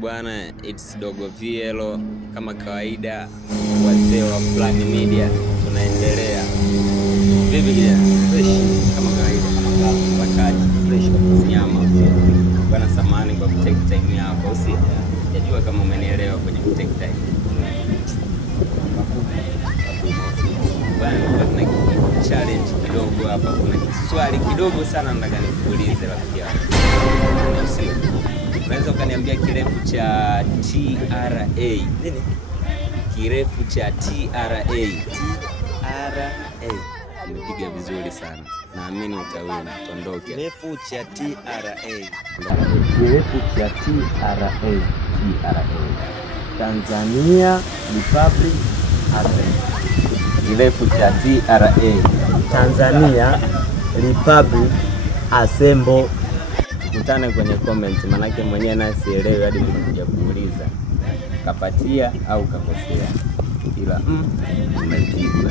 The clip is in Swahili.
Bwana, it's Dogo Vielo kama kawaida, wazee wa Plan Media tunaendelea. Vipi gani? Fresh kama kawaida. Wakati fresh kwa nyama. Bwana, samahani kwa take time yako. Sijajua kama umenielewa kwenye take time. Bwana, kuna challenge kidogo hapa, kuna swali kidogo sana nataka nikuulize rafiki yangu. Unaweza ukaniambia kirefu cha TRA? Nini? Kirefu cha TRA. TRA. Nimepiga vizuri sana. Naamini utaweza. Tondoke. Kirefu cha TRA. Kirefu cha TRA. TRA. Tanzania Republic Assembly. Kirefu cha TRA. Tanzania Republic Assembly. Tukutane kwenye comment, manake mwenyewe na sielewi hadi nimekuja kuuliza. Kapatia au kakosea? Ila umepigwa.